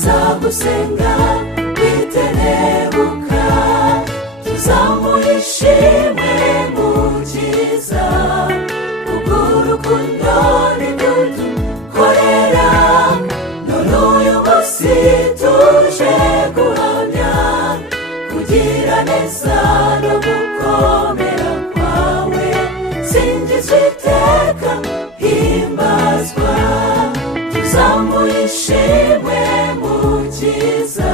komeza gusenga witerebuka, tuzamuha ishimwe mukiza, kubw'urukundo nibyo dukorera. None uyu munsi tuje guhamya kugira neza no gukomera kwawe. Singizwa iteka, himbazwa, tuzamuha ishimwe mukiza,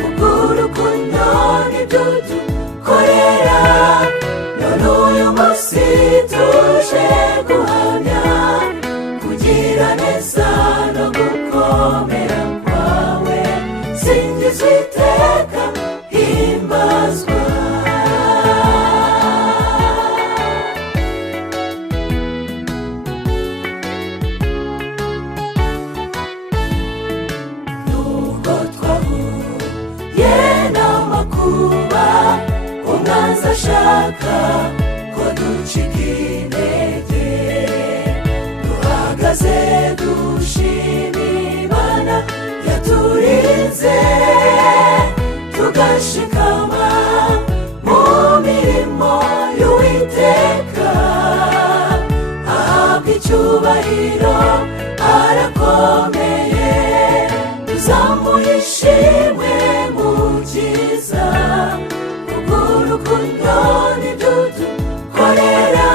kubw'urukundo nibyo dukorera. None uyu munsi tuje guhamya kugira neza no gukomera kwawe. Singizwa iteka, himbazwa. Nubwo twahuye n'amakuba, umwanzi ashaka ko ducika intege, duhagaze dushima Imana yaturinze, tugashikama mu mirimo y'Uwiteka. Ahabwa icyubahiro, arakomeye, tuzamuha ishimwe mukiza, kubw'urukundo nibyo dukorera.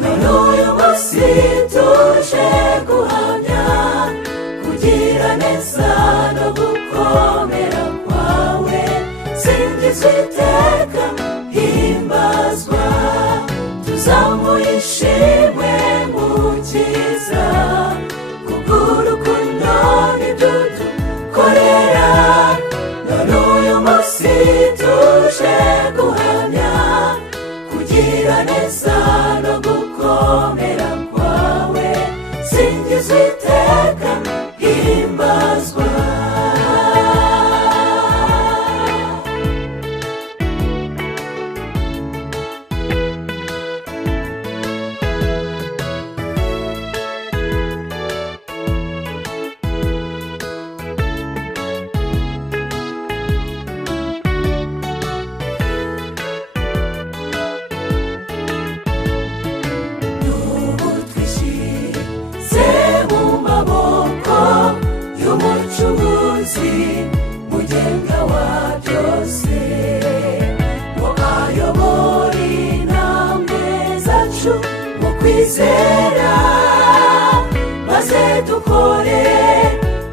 None uyu munsi tuje guhamya kugira neza no gukomera kwawe. Singizwa iteka, himbazwa, tuzamuha ishimwe mukiza, kubw'urukundo nibyo dukorera. None uyu munsi tuje guhamya kugira neza no gukomera kwawe. Singizwa iteka, himbazwa. N'ubu twishyize mu maboko y'Umucunguzi, mugenga wa byose, ngo ayobore intambwe zacu mu kwizera, maze dukore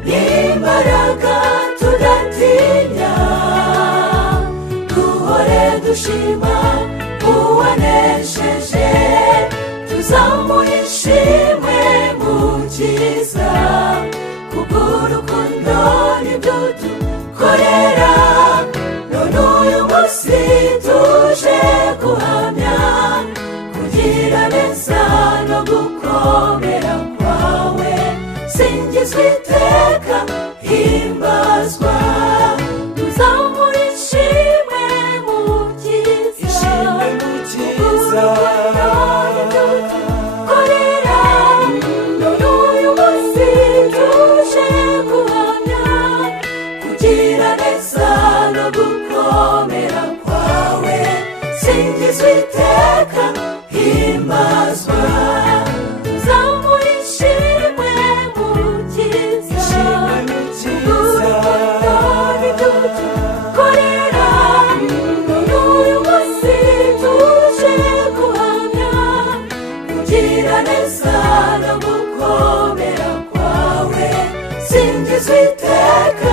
n'imbaraga tudatinya, duhore dushima uwanesheje, tuzamuha ishimwe mukiza, kubw'urukundo nibyo dukorera. None uyu munsi tuje guhamya kugira neza no gukomera kwawe. Singizwa iteka, himbazwa, tuzamuha ishimwe mukiza, kubw'urukundo nibyo dukorera. None uyu munsi tuje guhamya kugira neza no gukomera kwawe. Singizwa iteka, himbazwa, tuzamuha ishimwe mukiza, kubw'urukundo nibyo dukorera. None uyu munsi tuje guhamya kugira neza no gukomera kwawe. Singizwa iteka,